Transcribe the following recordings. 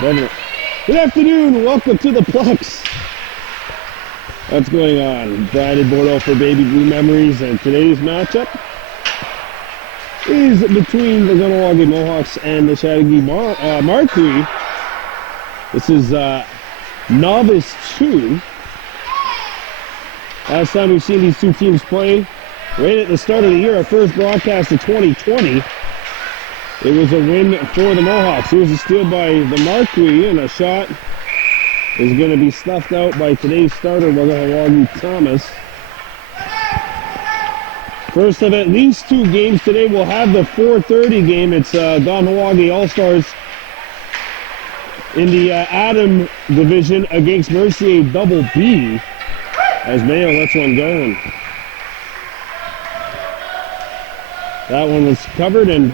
Good afternoon, welcome to the Plex. What's going on? Brandon Bordeaux for Baby Blue Memories, and today's matchup is between the Kahnawake Mohawks and the Chateauguay Marquis. This is Novice 2. Last time we've seen these two teams play, right at the start of the year, our first broadcast of 2020, it was a win for the Mohawks. Here's a steal by the Marquis, and a shot is going to be stuffed out by today's starter, Kahnawake Thomas. First of at least two games today, we'll have the 4:30 game. It's Kahnawake All-Stars in the Adam division against Mercier Double B, as Mayo lets one go. And that one was covered, and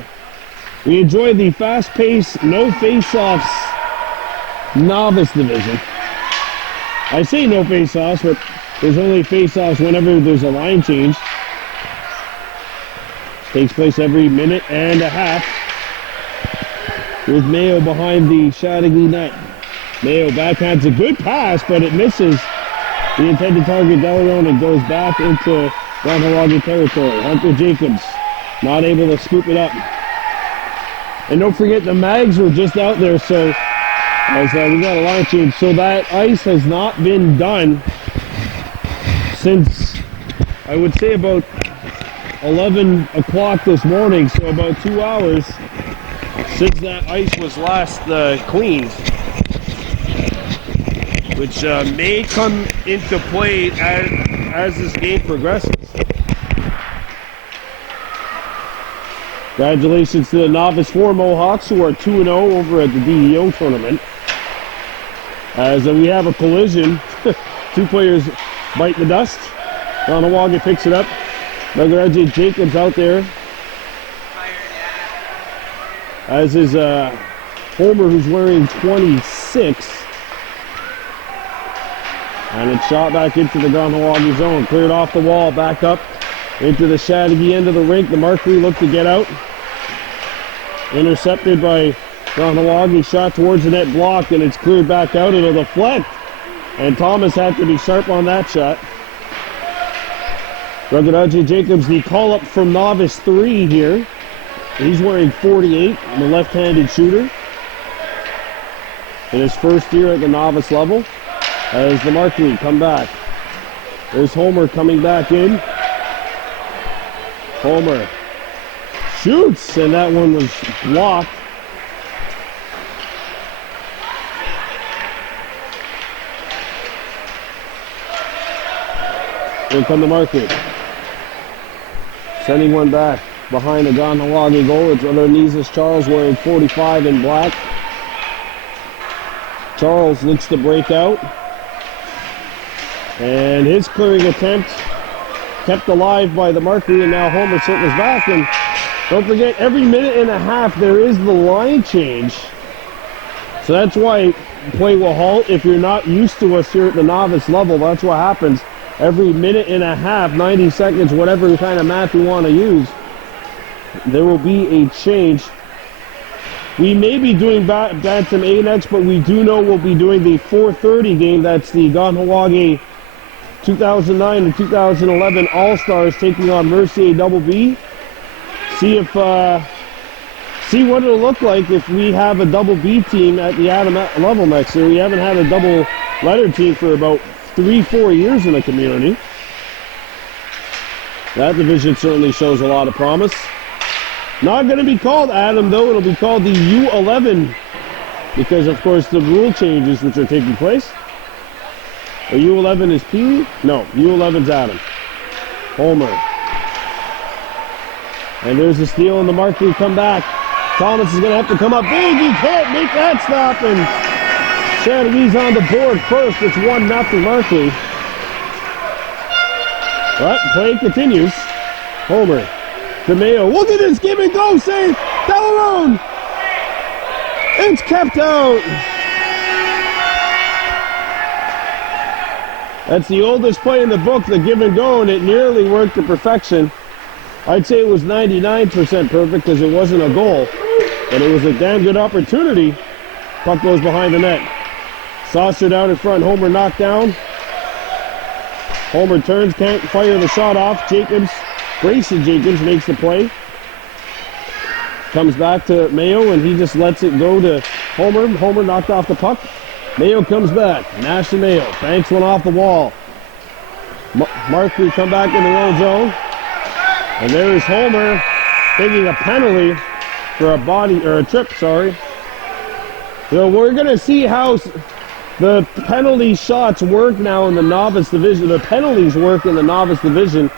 we enjoyed the fast-paced, no face-offs novice division. I say no face-offs, but there's only face-offs whenever there's a line change. Takes place every minute and a half. With Mayo behind the Chateauguay net. Mayo backhands a good pass, but it misses the intended target, Delarone, and goes back into Kahnawake territory. Hunter Jacobs not able to scoop it up. And don't forget, the mags were just out there, so as we got a line change. So that ice has not been done since, I would say, about 11 o'clock this morning, so about 2 hours since that ice was last cleaned, which may come into play as this game progresses. Congratulations to the Novice 4 Mohawks, who are 2-0 over at the DEO tournament. As we have a collision, two players bite the dust. Kahnawake picks it up. Marquis Jacobs out there. As is Homer, who's wearing 26. And it's shot back into the Kahnawake zone. Cleared off the wall, back up into the Chateauguay end of the rink. The Marquis look to get out. Intercepted by Kahnawake. Shot towards the net, blocked, and it's cleared back out. It'll deflect. And Thomas had to be sharp on that shot. Marquis Jacobs, the call-up from Novice 3 here. He's wearing 48, the left-handed shooter. In his first year at the novice level. As the Marquis come back. There's Homer coming back in. Homer shoots, and that one was blocked. Here come the Marquis. Sending one back behind the Kahnawake goal. It's underneath Charles wearing 45 in black. Charles looks to break out. And his clearing attempt kept alive by the Marquis, and now Homer circles back. And don't forget, every minute and a half there is the line change. So that's why play will halt. If you're not used to us here at the novice level, that's what happens. Every minute and a half, 90 seconds, whatever kind of math you want to use, there will be a change. We may be doing Bantam A next, but we do know we'll be doing the 4:30 game. That's the Kahnawake 2009 and 2011 All-Stars taking on Mercier Double B. See what it'll look like if we have a Double B team at the Adam level next year. We haven't had a double letter team for about 3-4 years in the community. That division certainly shows a lot of promise. Not going to be called Adam, though. It'll be called the U11 because, of course, the rule changes which are taking place. The U11 is Pee? No, U11's Adam. Homer. And there's a steal, and the Marquis come back. Thomas is going to have to come up big. He can't make that stop, and Chateauguay's on the board first. It's 1-0 Marquis. But play continues. Homer to Mayo. Look at this give and go save. Delarone. It's kept out. That's the oldest play in the book, the give and go, and it nearly worked to perfection. I'd say it was 99% perfect because it wasn't a goal, but it was a damn good opportunity Puck goes behind the net. Saucer down in front. Homer knocked down. Homer turns, can't fire the shot off. Grayson Jacobs makes the play. Comes back to Mayo, and he just lets it go to Homer. Homer knocked off the puck. Mayo comes back. Nash to Mayo. Banks one off the wall. Marquis come back in their own zone. And there's Homer taking a penalty for a trip, sorry. So we're going to see how the penalty shots work now in the novice division. The penalties work in the novice division.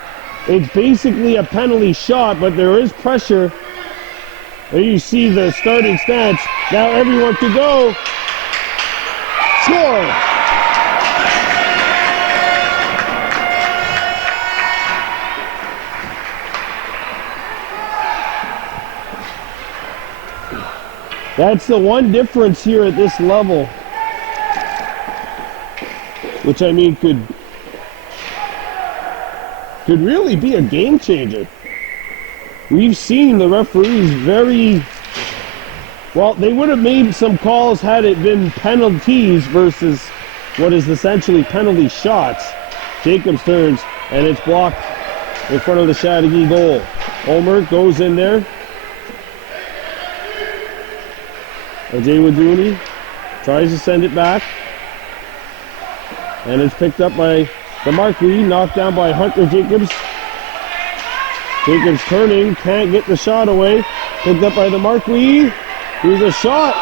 It's basically a penalty shot, but there is pressure. There you see the starting stance. Now everyone can go. Score! That's the one difference here at this level, which I mean could really be a game changer. We've seen the referees they would have made some calls had it been penalties versus what is essentially penalty shots. Jacobs turns, and it's blocked in front of the Chateauguay goal. Homer goes in there. Ajay Waduni tries to send it back. And it's picked up by the Marquis, knocked down by Hunter Jacobs. Jacobs turning, can't get the shot away. Picked up by the Marquis. Here's a shot,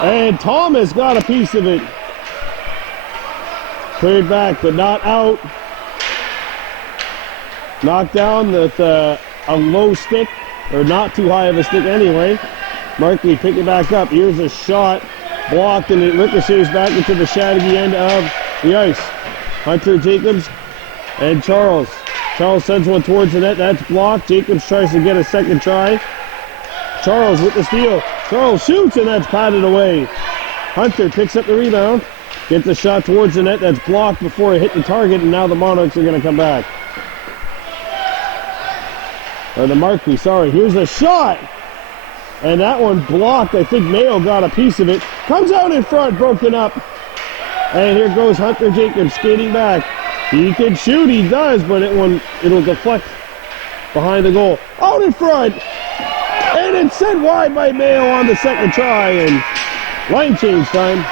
and Thomas got a piece of it. Cleared back, but not out. Knocked down with a low stick, or not too high of a stick anyway. Marquis pick it back up. Here's a shot, blocked, and it ricochets back into the Chateauguay end of the ice. Hunter Jacobs and Charles. Charles sends one towards the net. That's blocked. Jacobs tries to get a second try. Charles with the steal. Charles shoots, and that's patted away. Hunter picks up the rebound. Gets a shot towards the net. That's blocked before it hit the target, and now the Monarchs are going to come back. Or the Marquis, sorry. Here's a shot. And that one blocked. I think Mayo got a piece of it. Comes out in front, broken up. And here goes Hunter Jacobs skating back. He can shoot, he does, but it'll deflect behind the goal. Out in front! And it's sent wide by Mayo on the second try, and line change time.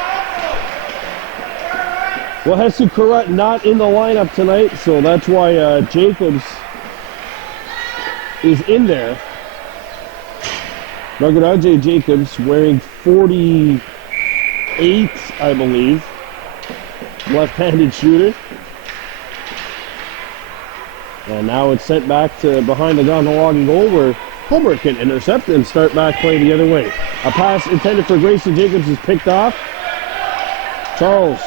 Well, Hesu Karat not in the lineup tonight, so that's why Jacobs is in there. Nagaraje Jacobs wearing 48, I believe. Left-handed shooter. And now it's sent back to behind the Kahnawake goal where Homer can intercept and start back play the other way. A pass intended for Grayson Jacobs is picked off. Charles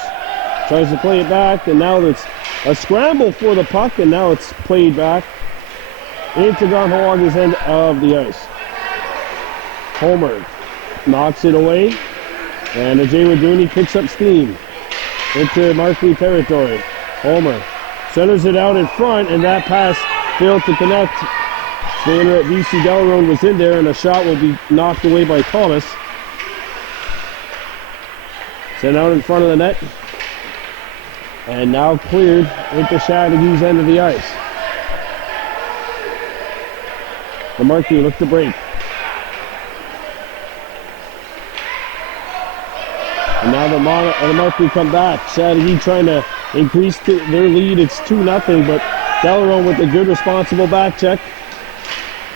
tries to play it back, and now it's a scramble for the puck, and now it's played back into Kahnawake's end of the ice. Homer knocks it away, and Ajay Waduni picks up steam into Marquis territory. Homer centers it out in front, and that pass failed to connect. Trainer at BC Delarone was in there, and a shot will be knocked away by Thomas. Sent out in front of the net, and now cleared into Chateaugay's end of the ice. The Marquis look to break. And now the Marquis come back. Chateauguay trying to increase their lead. It's 2-0, but Delarone with a good responsible back check.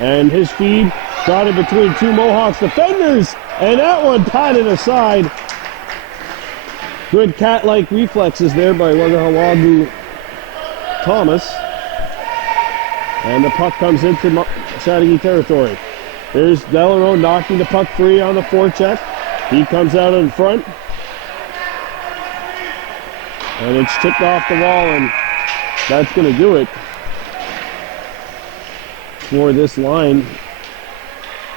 And his feed got it between two Mohawks defenders. And that one patted aside. Good cat-like reflexes there by Wagahawagu Thomas. And the puck comes into Chateauguay territory. There's Delarone knocking the puck free on the forecheck. He comes out in front. And it's chipped off the wall, and that's going to do it for this line,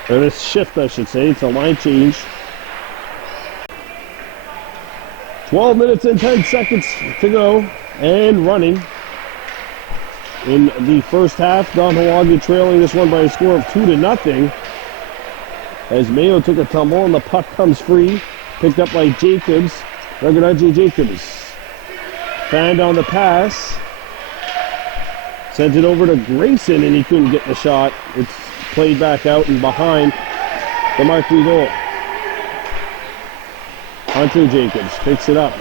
or this shift, I should say. It's a line change. 12 minutes and 10 seconds to go, and running in the first half. Kahnawake trailing this one by a score of 2-0. As Mayo took a tumble, and the puck comes free Picked up by Jacobs. Raghunaji Jacobs. Fanned on the pass. Sends it over to Grayson, and he couldn't get the shot. It's played back out and behind the Marquis goal. Hunter Jacobs picks it up.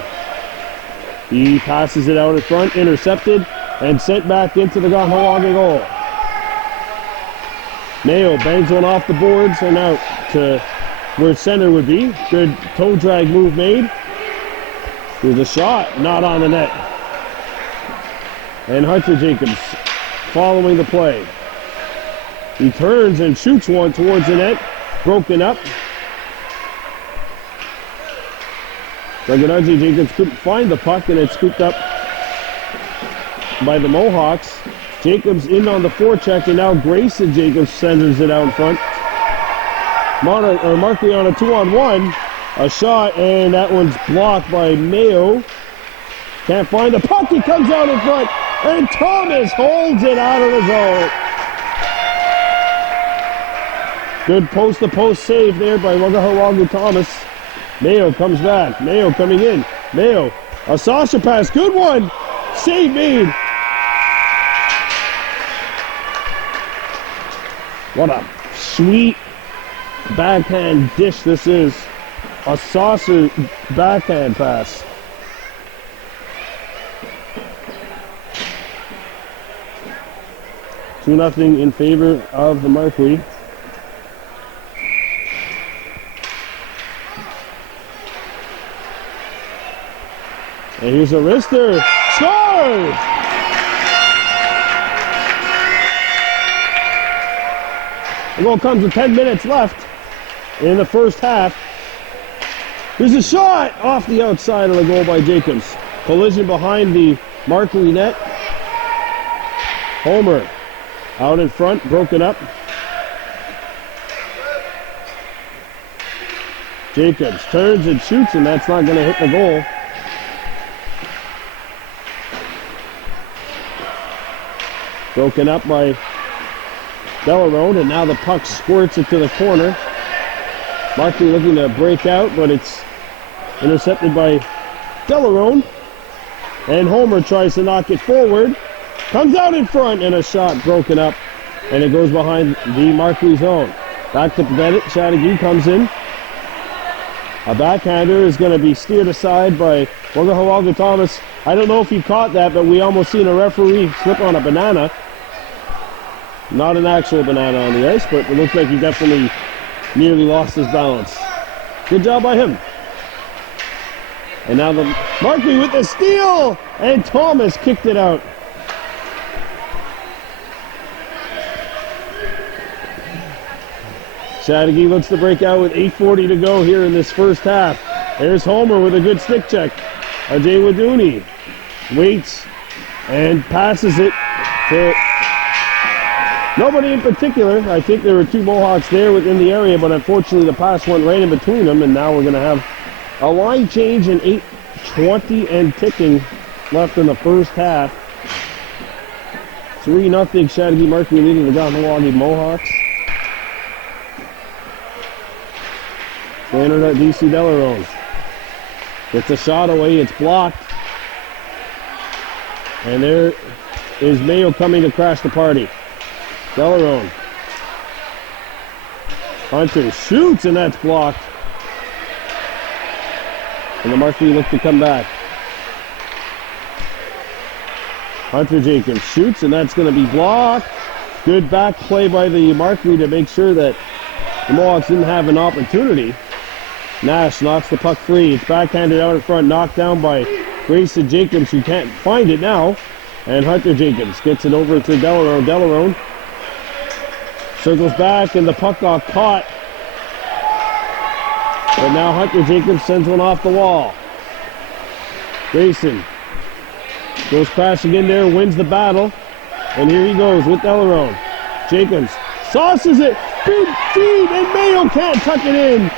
He passes it out in front, intercepted, and sent back into the Kahnawake goal. Mayo bangs one off the boards and out to where center would be. Good toe drag move made. There's a shot, not on the net. And Hunter Jacobs following the play. He turns and shoots one towards the net. Broken up. Raghunaji Jacobs couldn't find the puck, and it's scooped up by the Mohawks. Jacobs in on the forecheck, and now Grayson Jacobs sends it out in front. Marquis on a 2-on-1. A shot, and that one's blocked by Mayo. Can't find the puck. He comes out in front, and Thomas holds it out of the zone. Good post-to-post save there by Wagahawagu Thomas. Mayo comes back. Mayo coming in. Mayo, a Sasha pass. Good one. Save made. What a sweet backhand dish this is. A saucer backhand pass. Two 2-0 in favor of the Marquis. And here's a wrister. Scores! The goal comes with 10 minutes left in the first half. There's a shot off the outside of the goal by Jacobs. Collision behind the Marquis net. Homer out in front, broken up. Jacobs turns and shoots, and that's not going to hit the goal. Broken up by Delarone, and now the puck squirts it to the corner. Marquis looking to break out, but it's intercepted by Delarone. And Homer tries to knock it forward. Comes out in front, and a shot broken up. And it goes behind the Marquis zone. Back to Bennett. Chateauguay comes in. A backhander is going to be steered aside by Wagahawagu Thomas. I don't know if you caught that, but we almost seen a referee slip on a banana. Not an actual banana on the ice, but it looks like he definitely nearly lost his balance. Good job by him. And now the Marquis with the steal, and Thomas kicked it out. Chateauguay looks to break out with 8:40 to go here in this first half. There's Homer with a good stick check. Ajay Waduni waits and passes it to nobody in particular. I think there were two Mohawks there within the area, but unfortunately the pass went right in between them, and now we're going to have a line change in 8:20 and ticking left in the first half. 3-0 Chateauguay Marquis leading the Kahnawake Mohawks. Standard at DC Delarone. Gets a shot away, it's blocked. And there is Mayo coming to crash the party. Delarone. Hunter shoots, and that's blocked. And the Marquis look to come back. Hunter Jacobs shoots, and that's going to be blocked. Good back play by the Marquis to make sure that the Mohawks didn't have an opportunity. Nash knocks the puck free. It's backhanded out in front, knocked down by Grayson Jacobs, who can't find it now. And Hunter Jacobs gets it over to Delarone. Delarone circles back, and the puck got caught. But now Hunter Jacobs sends one off the wall. Grayson goes crashing in there, wins the battle. And here he goes with Delarone. Jacobs sauces it. Big feed, and Mayo can't tuck it in.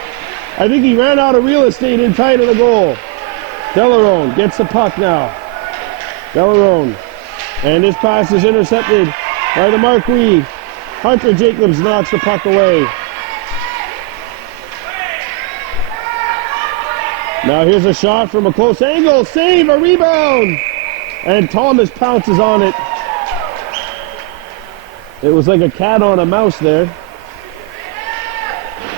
I think he ran out of real estate in tight of the goal. Delarone gets the puck now. Delarone. And his pass is intercepted by the Marquis. Hunter Jacobs knocks the puck away. Now here's a shot from a close angle. Save, a rebound. And Thomas pounces on it. It was like a cat on a mouse there.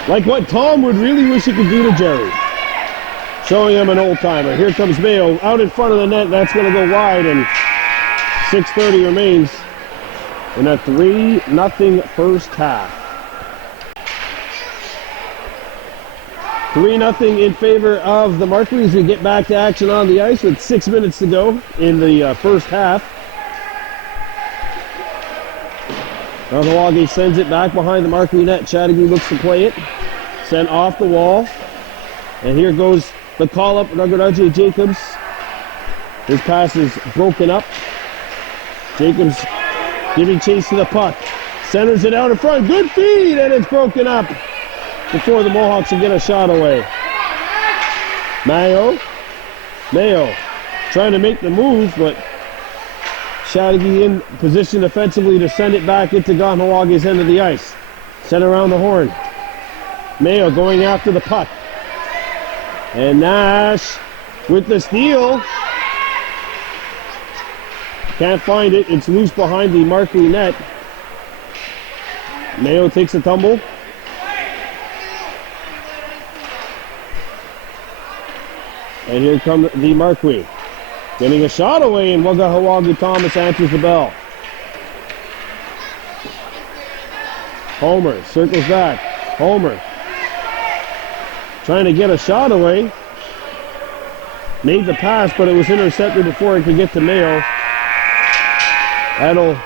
Like what Tom would really wish he could do to Jerry. Showing him an old-timer. Here comes Mayo out in front of the net. That's going to go wide, and 6:30 remains in a 3-0 first half. 3-0 in favor of the Marquis as we get back to action on the ice with 6 minutes to go in the first half. Kahnawake sends it back behind the Marquis net. Chateauguay looks to play it. Sent off the wall. And here goes the call-up, Kahnawake Jacobs. His pass is broken up. Jacobs giving chase to the puck. Centers it out in front. Good feed, and it's broken up before the Mohawks can get a shot away. Mayo trying to make the move, but Chateauguay in position offensively to send it back into Kahnawake's end of the ice. Sent around the horn. Mayo going after the puck. And Nash with the steal. Can't find it. It's loose behind the Marquis net. Mayo takes a tumble. And here comes the Marquis. Getting a shot away, and Kahnawake Thomas answers the bell. Homer circles back. Homer trying to get a shot away. Made the pass, but it was intercepted before it could get to Mayo. That'll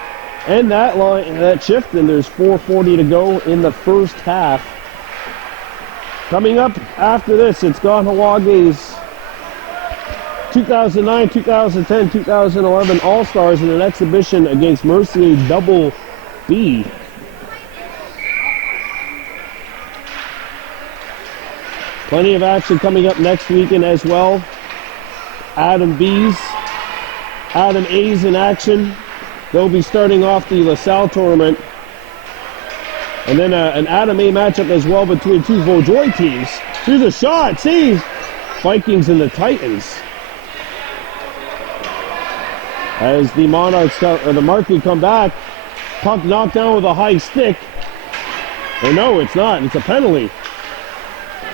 end that line, that shift, and there's 4:40 to go in the first half. Coming up after this, it's Kahnawake's 2009, 2010, 2011 All-Stars in an exhibition against Mercier Double B. Plenty of action coming up next weekend as well. Adam A's in action. They'll be starting off the LaSalle tournament. And then an Adam A matchup as well between two Vaujoy teams. Here's a shot, save! Vikings and the Titans. As the Monarchs, or the Marquis come back, puck knocked down with a high stick. Or no, it's not, it's a penalty.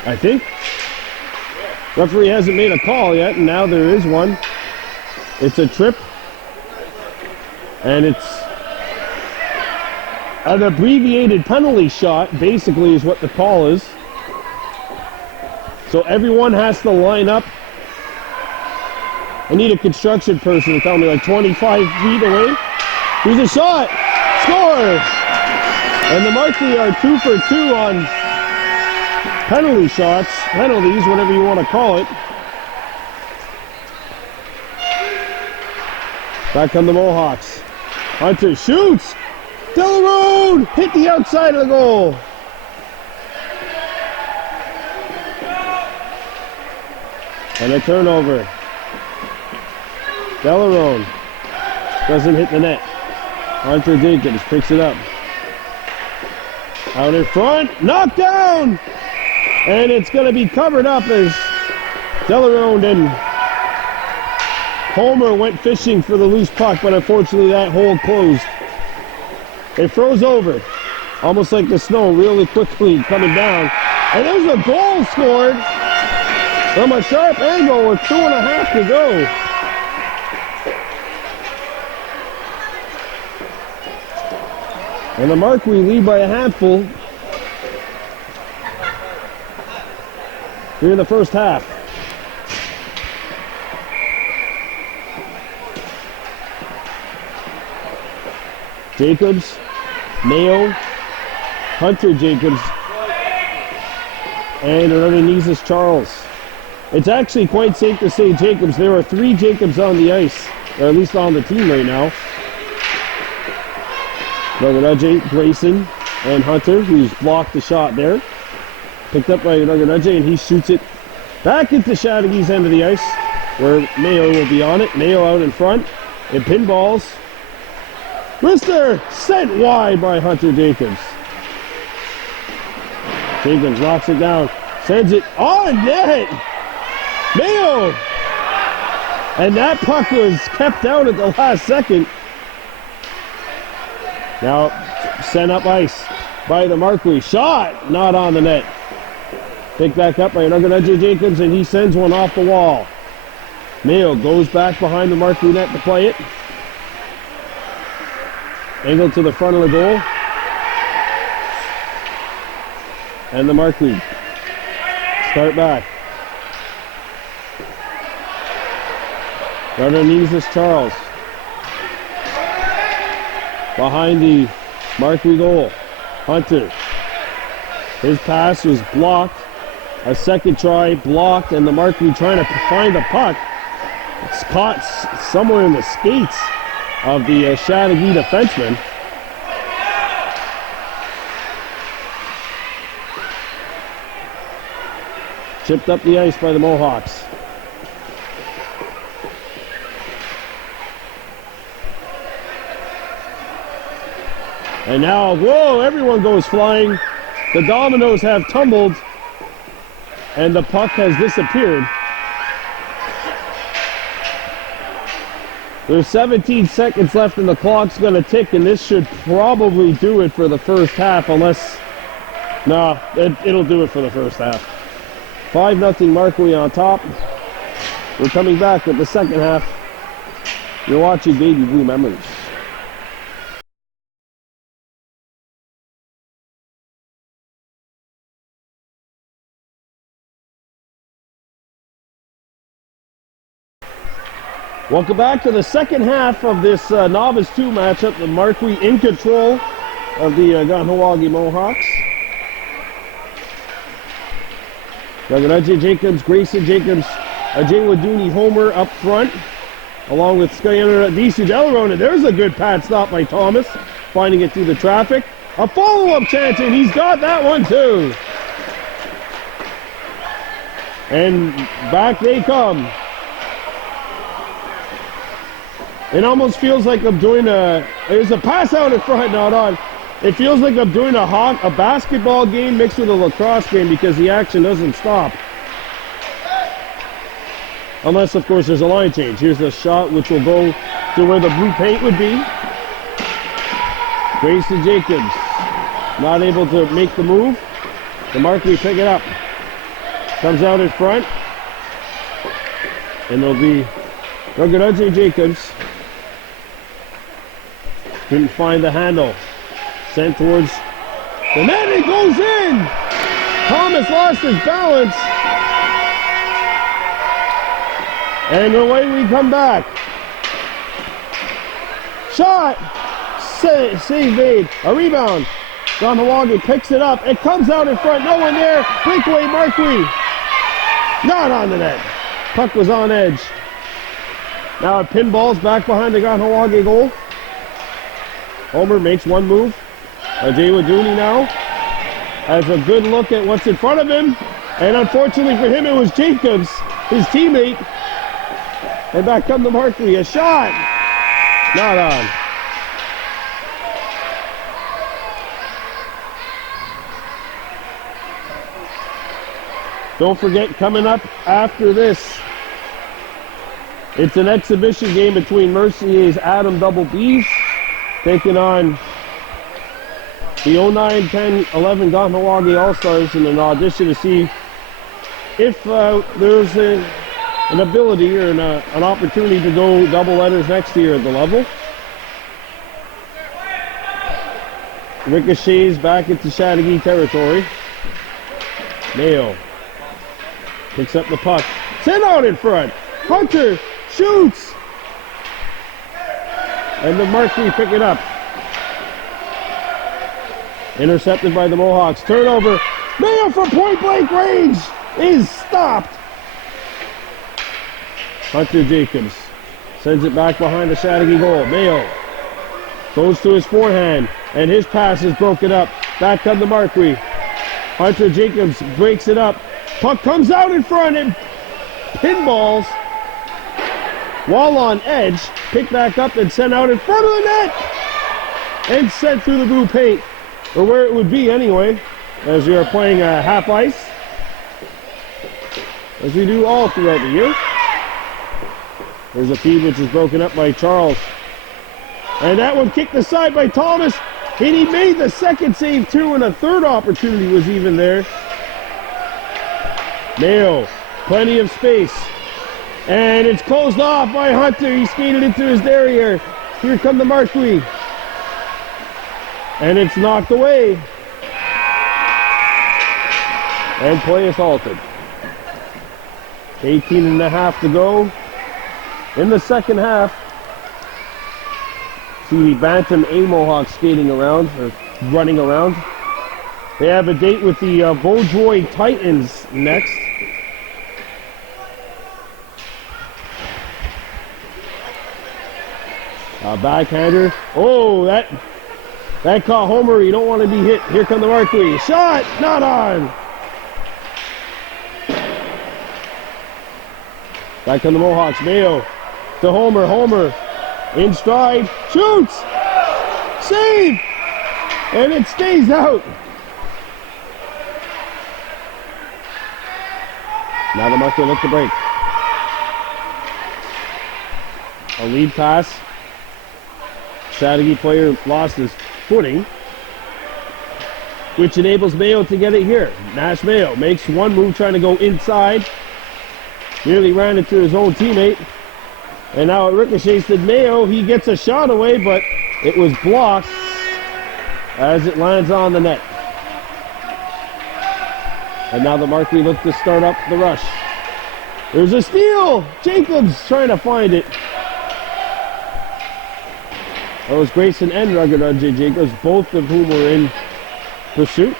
I think. Referee hasn't made a call yet, and now there is one. It's a trip. And it's an abbreviated penalty shot, basically, is what the call is. So everyone has to line up. I need a construction person to tell me like 25 feet away. Here's a shot. Score! And the Marquis are 2 for 2 on penalties, whatever you want to call it. Back come the Mohawks. Hunter shoots. Delarone hit the outside of the goal. And a turnover. Delarone doesn't hit the net. Hunter Jacobs picks it up. Out in front, knocked down! And it's going to be covered up as Delarone and Homer went fishing for the loose puck, but unfortunately that hole closed. It froze over, almost like the snow, really quickly coming down. And there's a goal scored from a sharp angle with 2.5 to go. And the Marquis lead by a handful here in the first half. Jacobs, Mayo, Hunter Jacobs, and underneath Charles. It's actually quite safe to say Jacobs. There are 3 Jacobs on the ice, or at least on the team right now. Kahnawake, Grayson, and Hunter, who's blocked the shot there. Picked up by Kahnawake, and he shoots it back into Chateaugay's end of the ice, where Mayo will be on it. Mayo out in front. It pinballs. Wrister sent wide by Hunter Jacobs. Jacobs locks it down. Sends it on net. Mayo! And that puck was kept out at the last second. Now sent up ice by the Marquis. Shot! Not on the net. Picked back up by Nugget Jacobs, and he sends one off the wall. Mayo goes back behind the Marquis net to play it. Angle to the front of the goal. And the Marquis start back. Underneath is Charles. Behind the Marquis goal. Hunter. His pass was blocked. A second try blocked, and the Marquis trying to find the puck. It's caught somewhere in the skates of the Chateauguay defenseman. Chipped up the ice by the Mohawks. And now, whoa, everyone goes flying. The dominoes have tumbled, and the puck has disappeared. There's 17 seconds left, and the clock's going to tick, and this should probably do it for the first half, unless... No, it'll do it for the first half. 5-0 Marquis on top. We're coming back with the second half. You're watching Baby Blue Memories. Welcome back to the second half of this Novice 2 matchup. The Marquis in control of the Kahnawake Mohawks. Nugget Jacobs, Grayson Jacobs, Ajay Waduni Homer up front, along with Skyler Disu Delarone. There's a good pad stop by Thomas, finding it through the traffic. A follow-up chance, and he's got that one too. And back they come. It almost feels like I'm doing there's a pass out in front, not on. It feels like I'm doing a basketball game mixed with a lacrosse game because the action doesn't stop. Unless, of course, there's a line change. Here's the shot, which will go to where the blue paint would be. Grayson Jacobs not able to make the move. The Marquis pick it up. Comes out in front. And it'll be Nugget Jacobs. Couldn't find the handle. Sent towards the net. It goes in. Thomas lost his balance. And away we come back. Shot. Save made. A rebound. Kahnawake picks it up. It comes out in front. No one there. Breakaway Marquis. Not on the net. Puck was on edge. Now it pinballs back behind the Kahnawake goal. Homer makes one move. Ajay Waduni now has a good look at what's in front of him. And unfortunately for him, it was Jacobs, his teammate. And back come the Marquis. A shot. Not on. Don't forget, coming up after this, it's an exhibition game between Mercier's Adam Double B's taking on the 09-10-11 Kahnawake All-Stars in an audition to see if there's an ability or an opportunity to go double letters next year at the level. Ricochets back into Chateauguay territory. Mayo picks up the puck. Sent out in front. Hunter shoots. And the Marquis pick it up. Intercepted by the Mohawks. Turnover. Mayo from point blank range is stopped. Hunter Jacobs sends it back behind the Chateauguay goal. Mayo goes to his forehand, and his pass is broken up. Back comes the Marquis. Hunter Jacobs breaks it up. Puck comes out in front and pinballs while on edge. Picked back up and sent out in front of the net and sent through the blue paint, or where it would be anyway, as we are playing half ice. as we do all throughout the year. There's a feed which is broken up by Charles. And that one kicked aside by Thomas. And he made the second save too, and a third opportunity was even there. Mayo, plenty of space. And it's closed off by Hunter. He skated into his derriere. Here come the Marquis. And it's knocked away. And play is halted. 18 and a half to go in the second half. See the Bantam A Mohawks skating around, or running around. They have a date with the Beaujoy Titans next. Backhander. Oh, that caught Homer. You don't want to be hit. Here come the Marquis. Shot! Not on! Back come the Mohawks. Mayo to Homer. Homer in stride. Shoots! Save! And it stays out. Now the Marquis look to break. A lead pass. Chateauguay player lost his footing, which enables Mayo to get it here. Nash Mayo makes one move trying to go inside. Nearly ran into his own teammate. And now it ricochets to Mayo. He gets a shot away, but it was blocked as it lands on the net. And now the Marquis look to start up the rush. There's a steal! Jacobs trying to find it. That was Grayson and Ruggerudge Jacobs, both of whom were in pursuit.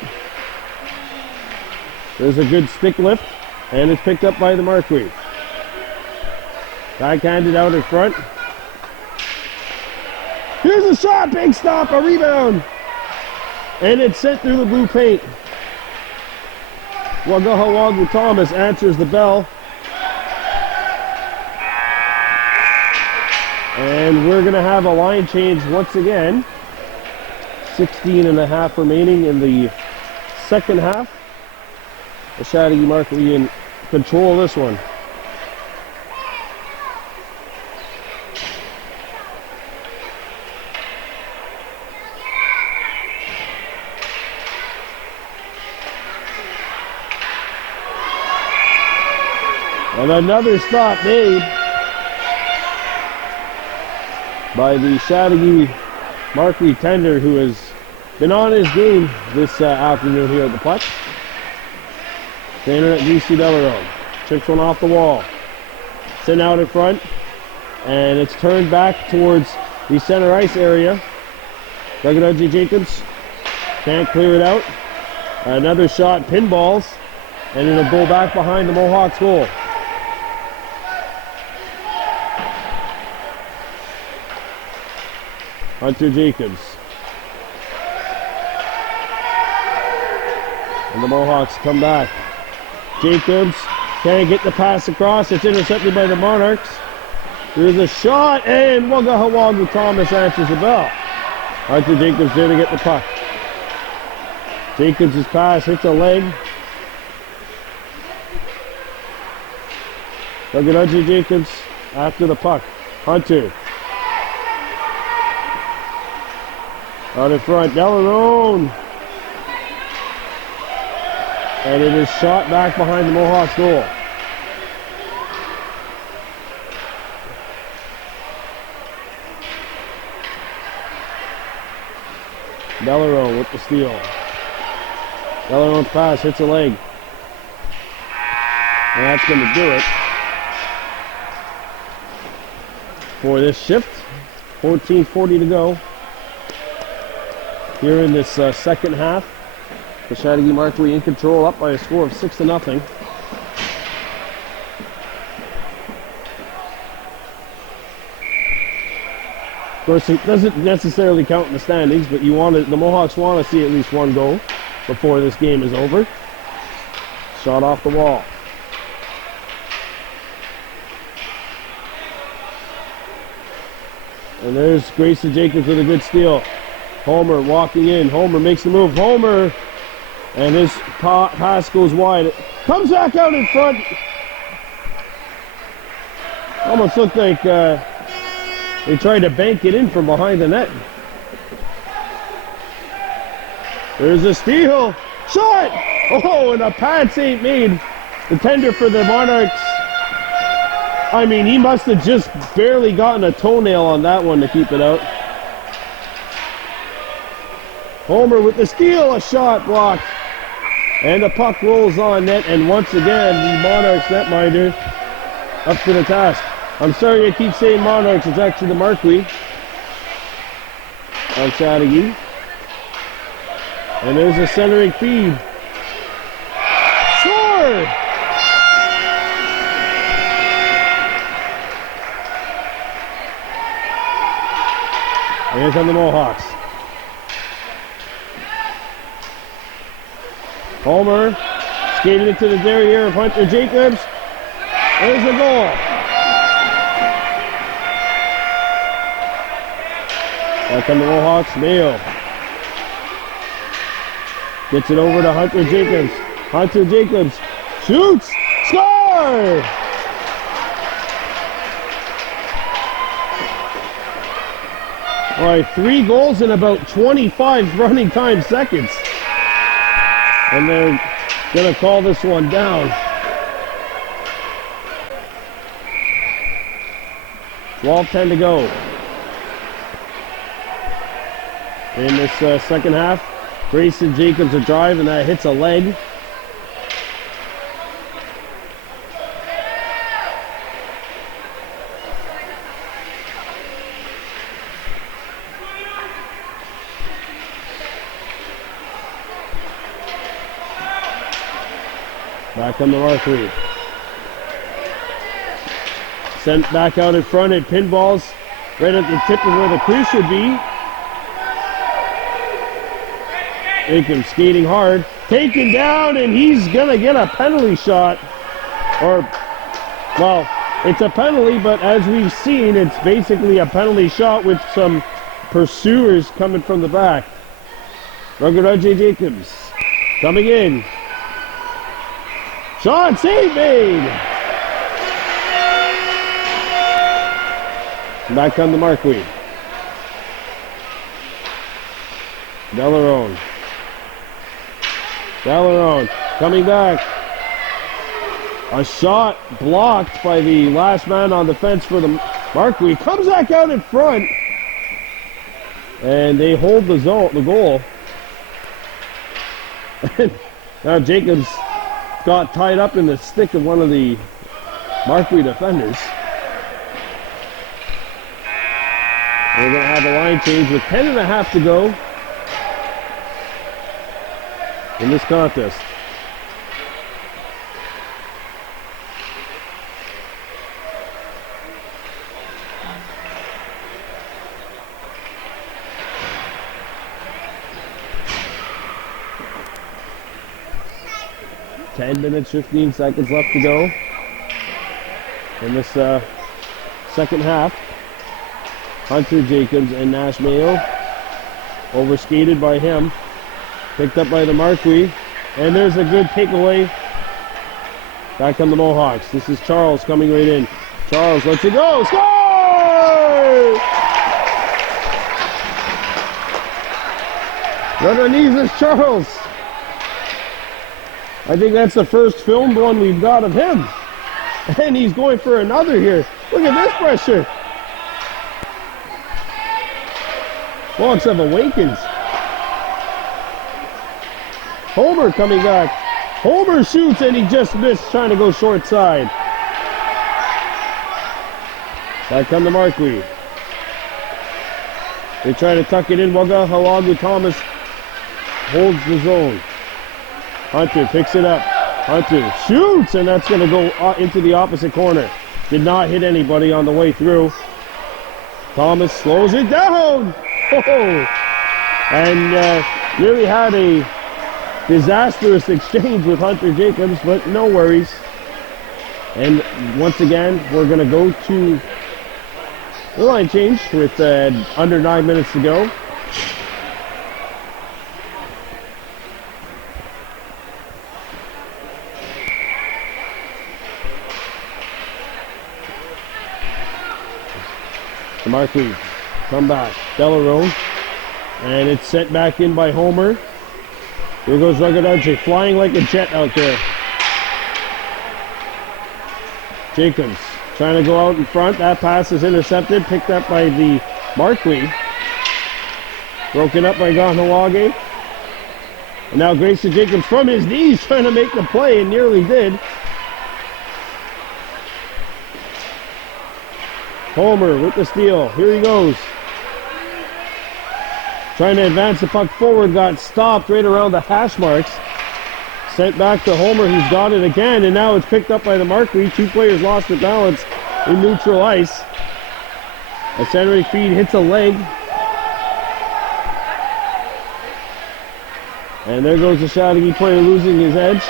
There's a good stick lift, and it's picked up by the Marquis. Backhanded out in front. Here's a shot, big stop, a rebound. And it's sent through the blue paint. Wagahawagu Thomas answers the bell. And we're going to have a line change once again. 16 and a half remaining in the second half. The Chateauguay Marquis in control of this one. And another stop made by the Chateauguay Marquis tender, who has been on his game this afternoon here at the puck. Standing at DC Delarone. Chips one off the wall. Sent out in front. And it's turned back towards the center ice area. Ruggerudge Jacobs can't clear it out. Another shot, pinballs. And it'll go back behind the Mohawks goal. Hunter Jacobs. And the Mohawks come back. Jacobs can't get the pass across. It's intercepted by the Monarchs. There's a shot, and Wagahawagu Thomas answers the bell. Hunter Jacobs there to get the puck. Jacobs' pass hits a leg. Ruggerudge Jacobs after the puck. Hunter. Out in front, Delarone. And it is shot back behind the Mohawks goal. Delarone with the steal. Delarone's pass hits a leg. And that's going to do it for this shift. 14:40 to go here in this second half. The Chateauguay Marquis in control, up by a score of 6-0. Of course, it doesn't necessarily count in the standings, but the Mohawks want to see at least one goal before this game is over. Shot off the wall. And there's Grayson Jacobs with a good steal. Homer walking in. Homer makes the move. Homer! And his pass goes wide. It comes back out in front. Almost looked like they tried to bank it in from behind the net. There's a steal. Shot! Oh, and a pad save made. The tender for the Monarchs. I mean, he must have just barely gotten a toenail on that one to keep it out. Homer with the steal, a shot blocked. And the puck rolls on net, and once again, the Monarchs netminder up to the task. I'm sorry I keep saying Monarchs, it's actually the Marquis on Chateauguay. And there's a centering feed. Score! And here come the Mohawks. Homer skating into the derriere of Hunter Jacobs. There's the goal. Back on the Mohawks, Mayo. Gets it over to Hunter Jacobs. Hunter Jacobs shoots, score! All right, 3 goals in about 25 running time seconds. And they're gonna call this one down. 12:10 to go in this second half. Grayson Jacobs a drive, and that hits a leg. Back on the Marquis. Sent back out in front at pinballs, right at the tip of where the crease should be. Jacobs skating hard, taken down, and he's gonna get a penalty shot. Or, well, it's a penalty, but as we've seen, it's basically a penalty shot with some pursuers coming from the back. Rugaraje Jacobs coming in. Shot, save made! Back on the Marquis. Delarone. Delarone coming back. A shot blocked by the last man on defense for the Marquis. Comes back out in front. And they hold the goal. Now Jacobs got tied up in the stick of one of the Marquis defenders. We're going to have a line change with 10.5 to go in this contest. Ten minutes, 15 seconds left to go in this second half. Hunter Jacobs and Nash Mayo overskated by him, picked up by the Marquis, and there's a good takeaway. Back on the Mohawks. This is Charles coming right in. Charles lets it go. Score! Underneath is Charles. I think that's the first filmed one we've got of him. And he's going for another here. Look at this pressure. Hawks have awakened. Homer coming back. Homer shoots and he just missed, trying to go short side. Back on the Marquis. They try to tuck it in. Waga Halagu Thomas holds the zone. Hunter picks it up. Hunter shoots, and that's going to go into the opposite corner. Did not hit anybody on the way through. Thomas slows it down. Oh, and nearly had a disastrous exchange with Hunter Jacobs, but no worries. And once again, we're going to go to the line change with under 9 minutes to go. The Marquis. Come back. Delarone. And it's sent back in by Homer. Here goes Ruggiero, flying like a jet out there. Jacobs trying to go out in front. That pass is intercepted. Picked up by the Marquis. Broken up by Kahnawake. And now Grayson Jacobs from his knees trying to make the play and nearly did. Homer with the steal. Here he goes. Trying to advance the puck forward. Got stopped right around the hash marks. Sent back to Homer. He's got it again. And now it's picked up by the Marquis. Two players lost their balance in neutral ice. A centering feed hits a leg. And there goes the Chateauguay player losing his edge.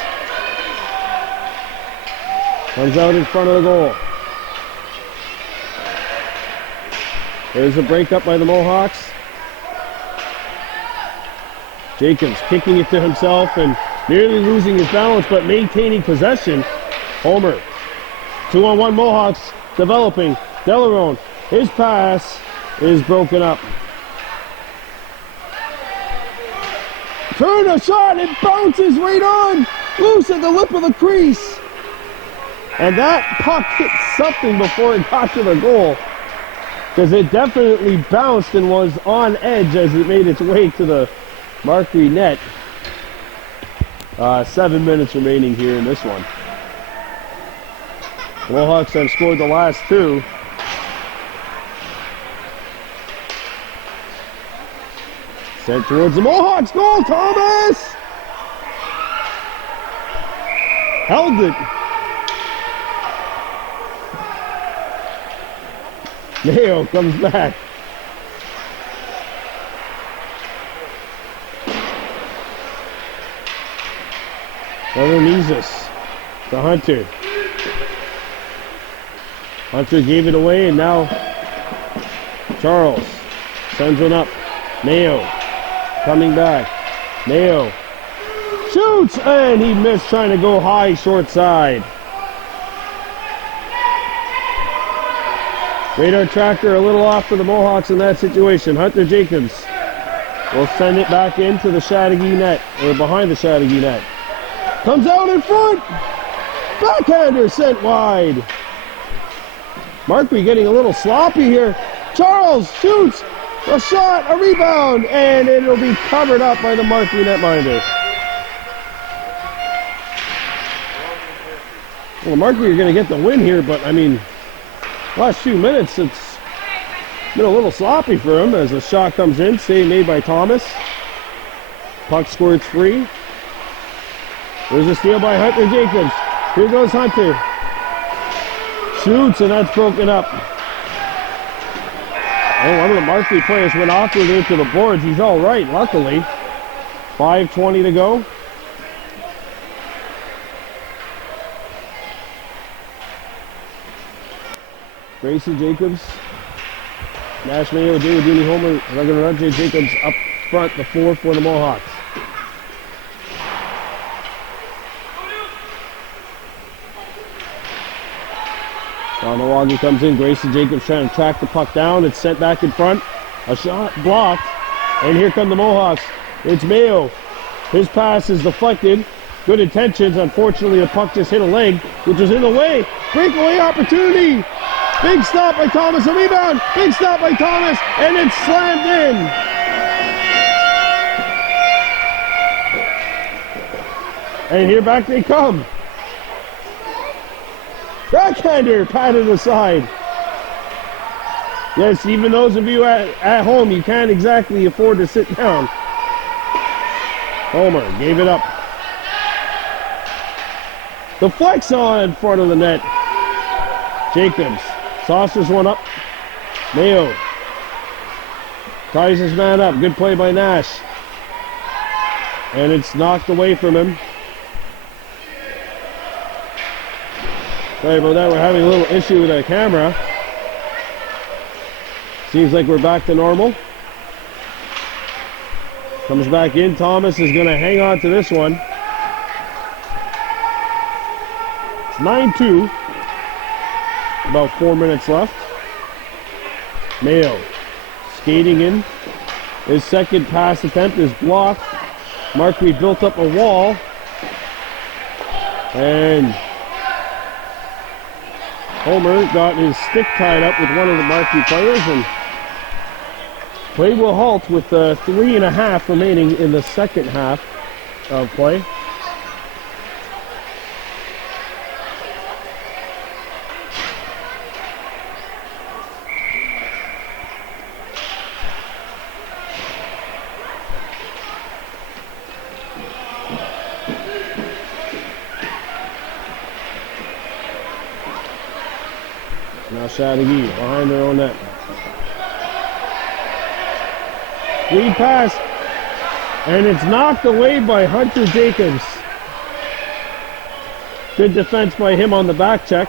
Comes out in front of the goal. There's a break up by the Mohawks. Jacobs kicking it to himself and nearly losing his balance, but maintaining possession. Homer. 2-on-1 Mohawks developing. Delarone. His pass is broken up. Turn a shot, it bounces right on, loose at the lip of the crease. And that puck hit something before it got to the goal, because it definitely bounced and was on edge as it made its way to the Marquis net. 7 minutes remaining here in this one. The Mohawks have scored the last two. Sent towards the Mohawks goal, Thomas! Held it. Mayo comes back. Nises to Hunter. Hunter gave it away, and now Charles sends one up. Mayo coming back. Mayo shoots, and he missed, trying to go high short side. Radar tracker a little off for the Mohawks in that situation. Hunter Jacobs will send it back into the Chateauguay net, or behind the Chateauguay net. Comes out in front. Backhander sent wide. Marquis getting a little sloppy here. Charles shoots. A shot, a rebound, and it'll be covered up by the Marquis netminder. Well, the Marquis are going to get the win here, but I mean, last few minutes it's been a little sloppy for him as the shot comes in. Save made by Thomas. Puck squirts free. There's a steal by Hunter Jacobs. Here goes Hunter. Shoots, and that's broken up. Oh, one of the Marquis players went awkwardly into the boards. He's all right, luckily. 5:20 to go. Grayson Jacobs, Nash Mayo, David Dooney, Homer, Ruggiero, Jacobs up front, the four for the Mohawks. Kahnawake comes in. Grayson Jacobs trying to track the puck down. It's sent back in front. A shot blocked. And here come the Mohawks. It's Mayo. His pass is deflected. Good intentions. Unfortunately, the puck just hit a leg, which was in the way. Breakaway opportunity. Big stop by Thomas. A rebound. Big stop by Thomas. And it's slammed in. And here back they come. Backhander patted aside. Yes, even those of you at home, you can't exactly afford to sit down. Homer gave it up. The flex on in front of the net. Jacobs saucers one up. Mayo ties his man up. Good play by Nash. And it's knocked away from him. Sorry about that, we're having a little issue with our camera. Seems like we're back to normal. Comes back in, Thomas is going to hang on to this one. It's 9-2. About 4 minutes left. Mayo skating in. His second pass attempt is blocked. Marquis built up a wall. And Homer got his stick tied up with one of the Marquis players, and play will halt with 3.5 remaining in the second half of play. Now Chateauguay behind their own net. Lead pass, and it's knocked away by Hunter Jacobs. Good defense by him on the back check.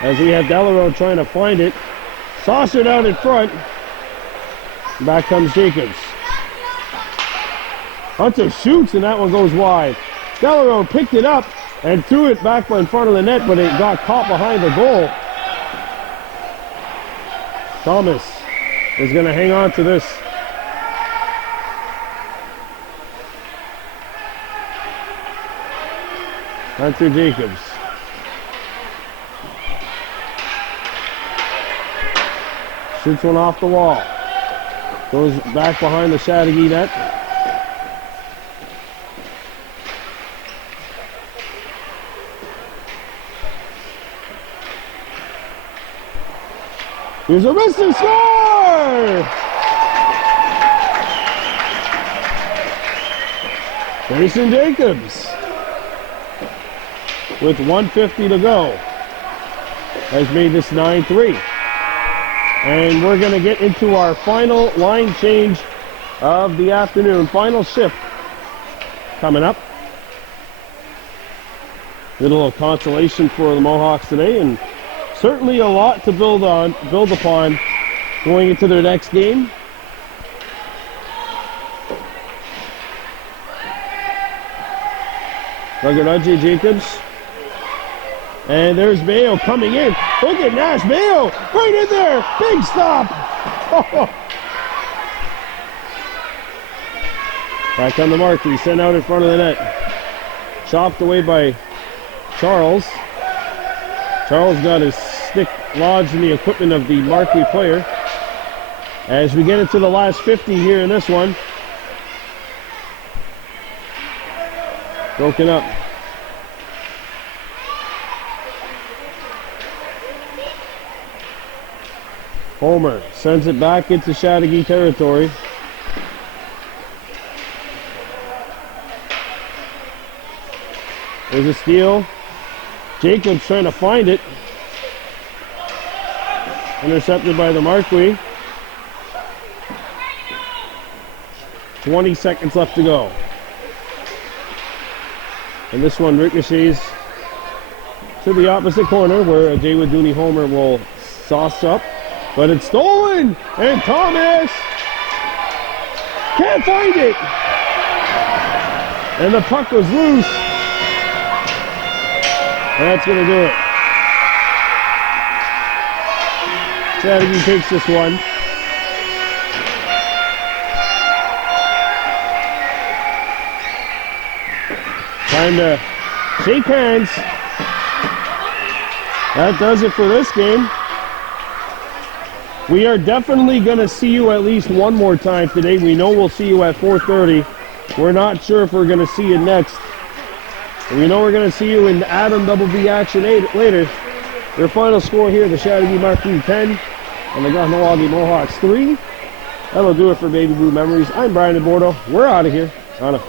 As we have Delarose trying to find it. Saucered out in front. Back comes Jacobs. Hunter shoots, and that one goes wide. Delarose picked it up and threw it back in front of the net, but it got caught behind the goal. Thomas is going to hang on to this. Hunter Jacobs. Shoots one off the wall. Goes back behind the Chateauguay net. Here's a miss and score! Grayson Jacobs with 1:50 to go has made this 9-3. And we're going to get into our final line change of the afternoon. Final shift coming up. Little consolation for the Mohawks today, and certainly a lot to build upon going into their next game. Raganaji Jacobs. And there's Mayo coming in. Look at Nash. Mayo right in there. Big stop. Back on the Marquis. Sent out in front of the net. Chopped away by Charles. Charles got his stick lodged in the equipment of the Marquis player. As we get into the last 50 here in this one. Broken up. Homer sends it back into Chateauguay territory. There's a steal. Jacobs trying to find it. Intercepted by the Marquis. 20 seconds left to go. And this one ricochets to the opposite corner where Jaywood Dooney Homer will sauce up. But it's stolen! And Thomas can't find it! And the puck was loose. That's going to do it. Chateauguay takes this one. Time to shake hands. That does it for this game. We are definitely going to see you at least one more time today. We know we'll see you at 4:30. We're not sure if we're going to see you next. We know we're going to see you in Adam Double B action later. Their final score here, the Chateauguay Marquis 10 and the Kahnawake Mohawks 3. That'll do it for Baby Blue Memories. I'm Brian DeBordo. We're out of here. Anna.